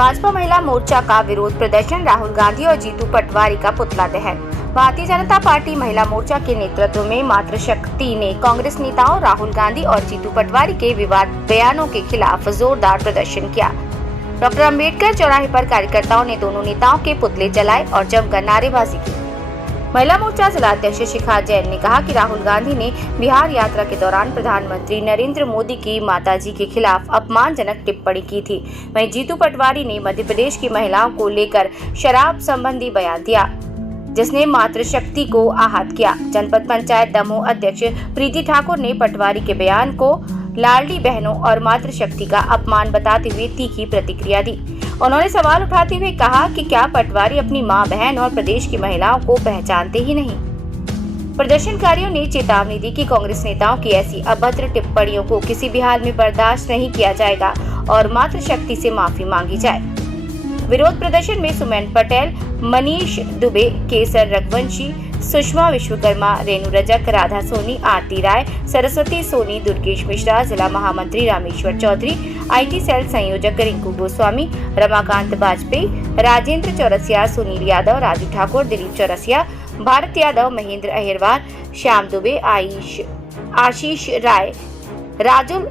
भाजपा महिला मोर्चा का विरोध प्रदर्शन, राहुल गांधी और जीतू पटवारी का पुतला दहन। भारतीय जनता पार्टी महिला मोर्चा के नेतृत्व में मातृशक्ति ने कांग्रेस नेताओं राहुल गांधी और जीतू पटवारी के विवाद बयानों के खिलाफ जोरदार प्रदर्शन किया। डॉक्टर अंबेडकर चौराहे पर कार्यकर्ताओं ने दोनों नेताओं के पुतले जलाए और जमकर नारेबाजी की। महिला मोर्चा जिलाध्यक्ष शिखा जैन ने कहा कि राहुल गांधी ने बिहार यात्रा के दौरान प्रधानमंत्री नरेंद्र मोदी की माताजी के खिलाफ अपमानजनक टिप्पणी की थी। वहीं जीतू पटवारी ने मध्य प्रदेश की महिलाओं को लेकर शराब संबंधी बयान दिया, जिसने मातृशक्ति को आहत किया। जनपद पंचायत दमोह अध्यक्ष प्रीति ठाकुर ने पटवारी के बयान को लाडली बहनों और मातृशक्ति का अपमान बताते हुए तीखी प्रतिक्रिया दी। उन्होंने सवाल उठाते हुए कहा कि क्या पटवारी अपनी मां, बहन और प्रदेश की महिलाओं को पहचानते ही नहीं। प्रदर्शनकारियों ने चेतावनी दी कि कांग्रेस नेताओं की ऐसी अभद्र टिप्पणियों को किसी भी हाल में बर्दाश्त नहीं किया जाएगा और मातृशक्ति से माफी मांगी जाए। विरोध प्रदर्शन में सुमन पटेल, मनीष दुबे, केसर रघुवंशी, सुषमा विश्वकर्मा, रेणु रजक, राधा सोनी, आरती राय, सरस्वती सोनी, दुर्गेश मिश्रा, जिला महामंत्री रामेश्वर चौधरी, IT सेल संयोजक रिंकू गोस्वामी, रमाकांत वाजपेयी, राजेंद्र चौरसिया, सुनील यादव, राजू ठाकुर, दिलीप चौरसिया, भारत यादव, महेंद्र अहिरवार, श्याम दुबे, आशीष राय, राजुल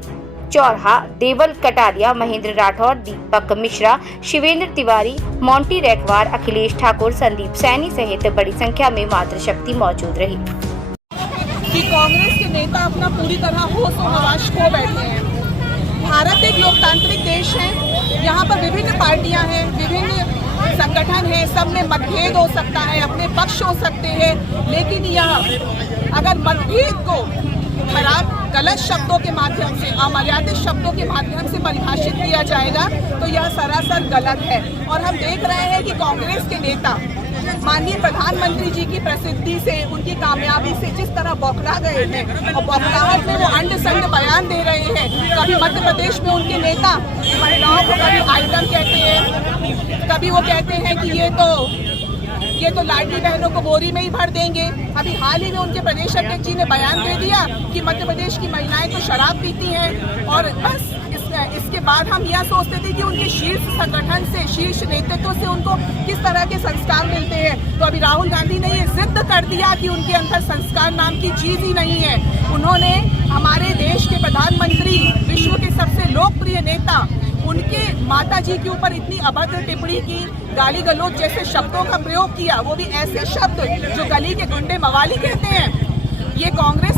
चौरहा, देवल कटारिया, महेंद्र राठौर, दीपक मिश्रा, शिवेंद्र तिवारी, मोंटी रैकवार, अखिलेश ठाकुर, संदीप सैनी सहित बड़ी संख्या में मातृशक्ति मौजूद रही। कि कांग्रेस के नेता अपना पूरी तरह होश और हवास खो बैठे हैं। भारत एक लोकतांत्रिक देश है, यहाँ पर विभिन्न पार्टियां हैं, विभिन्न संगठन है, सब में मतभेद हो सकता है, अपने पक्ष हो सकते हैं, लेकिन यह अगर मतभेद को खराब गलत शब्दों के माध्यम से, अमर्यादित शब्दों के माध्यम से परिभाषित किया जाएगा तो यह सरासर गलत है। और हम देख रहे हैं कि कांग्रेस के नेता माननीय प्रधानमंत्री जी की प्रसिद्धि से, उनकी कामयाबी से जिस तरह बौखला गए हैं और बौखलाहट में वो अंड संड बयान दे रहे हैं। कभी मध्य प्रदेश में उनके नेता महिलाओं को कभी आइटम कहते हैं, कभी वो कहते हैं कि ये तो लाडली बहनों को बोरी में ही भर देंगे। अभी हाल ही में उनके प्रदेश अध्यक्ष जी ने बयान दे दिया कि मध्य प्रदेश की महिलाएं तो शराब पीती हैं। और बस इसके बाद हम यह सोचते थे कि उनके शीर्ष संगठन से, शीर्ष नेतृत्व से उनको किस तरह के संस्कार मिलते हैं। तो अभी राहुल गांधी ने ये जिद कर दिया कि उनके अंदर संस्कार नाम की चीज ही नहीं है। उन्होंने हमारे देश के प्रधानमंत्री, विश्व के सबसे लोकप्रिय नेता, उनके माता जी के ऊपर इतनी अभद्र टिप्पणी की, गाली गलौज जैसे शब्दों का प्रयोग किया, वो भी ऐसे शब्द जो गली के गुंडे मवाली कहते हैं। ये कांग्रेस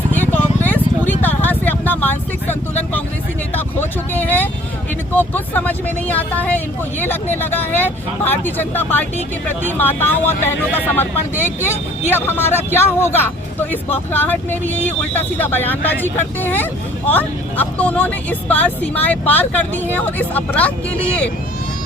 पूरी तरह से अपना मानसिक संतुलन कांग्रेसी नेता खो चुके हैं। इनको कुछ समझ में नहीं आता है। इनको ये लगने लगा है भारतीय जनता पार्टी के प्रति माताओं और बहनों का समर्पण देख के कि अब हमारा क्या होगा। तो इस बौखलाहट में भी यही उल्टा सीधा बयानबाजी करते हैं और अब तो उन्होंने इस बार सीमाएं पार कर दी हैं। और इस अपराध के लिए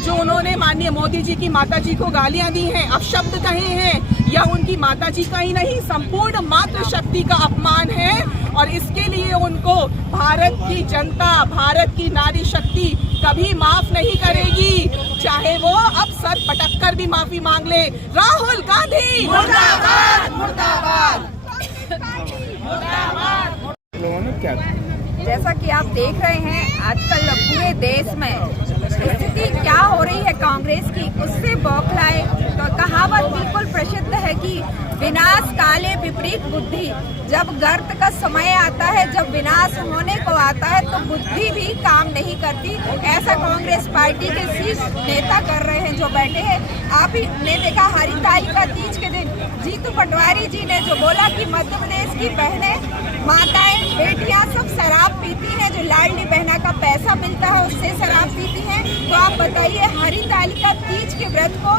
जो उन्होंने माननीय मोदी जी की माताजी को गालियां दी हैं, अपशब्द कहे हैं, या उनकी माताजी का ही नहीं, संपूर्ण मातृशक्ति का अपमान है। और इसके लिए उनको भारत की जनता, भारत की नारी शक्ति कभी माफ नहीं करेगी, चाहे वो अब सर पटक कर भी माफी मांग ले। राहुल गांधी मुर्दाबाद, मुर्दाबाद, मुर्दाबाद। जैसा कि आप देख रहे हैं, आजकल पूरे देश में स्थिति क्या हो रही है कांग्रेस की, उससे बौखलाए। तो कहावत बिल्कुल प्रसिद्ध है कि विनाश काले विपरीत बुद्धि। जब गर्त का समय आता है, जब विनाश होने को आता है, तो बुद्धि भी काम नहीं करती। ऐसा कांग्रेस पार्टी के शीर्ष नेता कर रहे हैं जो बैठे हैं। आप ही ने देखा हरितालिका तीज के दिन जीतू पटवारी जी ने जो बोला कि मध्य प्रदेश की बहनें, माताएं, बेटियां सब शराब पीती हैं, जो लाडली बहना का पैसा मिलता है उससे शराब पीती हैं। तो आप बताइए, हरितालिका तीज के व्रत को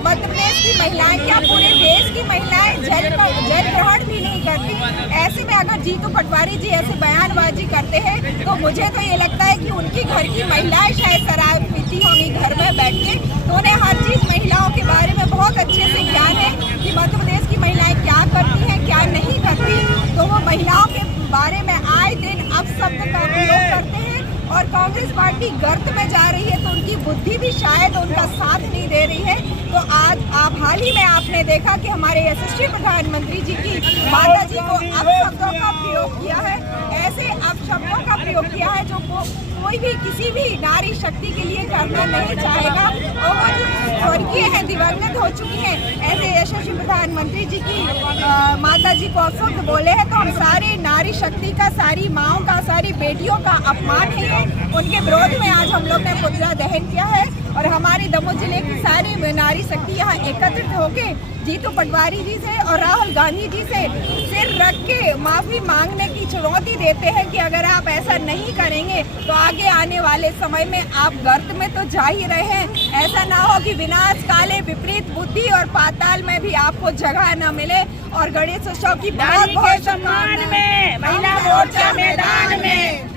मध्य प्रदेश की महिलाएं, क्या पूरे देश की महिलाएं जल ग्रहण भी नहीं करती? ऐसे में अगर जीतू पटवारी जी ऐसे बयानबाजी करते हैं तो मुझे तो ये लगता है कि उनकी घर की महिलाएं शायद शराब पीती होंगी घर में बैठ के। तो उन्हें हर चीज महिलाओं के बारे में बहुत अच्छे से ज्ञान है कि मध्य प्रदेश की महिलाएं क्या करती हैं, क्या नहीं करती। तो वो महिलाओं के बारे में आए दिन अपशब्द का प्रयोग करते हैं। और कांग्रेस पार्टी गर्त में जा रही है तो उनकी बुद्धि भी शायद उनका साथ नहीं दे रही है। तो आज आप हाल ही में आपने हमने देखा कि हमारे यशस्वी प्रधानमंत्री जी की माता जी को अपशब्दों का प्रयोग किया है, ऐसे अपशब्दों का प्रयोग किया है जो कोई भी किसी भी नारी शक्ति के लिए करना नहीं चाहेगा। और वो जो स्वर्गीय है, दिवंगत हो चुकी हैं, ऐसे यशस्वी प्रधानमंत्री जी की माता जी को अपशब्द बोले हैं तो हम सारी नारी शक्ति का, सारी माओं का, सारी बेटियों का अपमान है। उनके विरोध में आज हम लोग ने पुतला दहन किया है और हमारी दमोह जिले की सारी नारी शक्ति यहाँ एकत्रित होके जीतू पटवारी जी से और राहुल गांधी जी से सिर रख के माफी मांगने की चुनौती देते हैं कि अगर आप ऐसा नहीं करेंगे तो आगे आने वाले समय में आप गर्त में तो जा ही रहे हैं। ऐसा ना हो कि विनाश काले विपरीत बुद्धि और पाताल में भी आपको जगह न मिले। और गणेश उत्सव की बहुत बहुत सम्मान में महिला मोर्चा मैदान में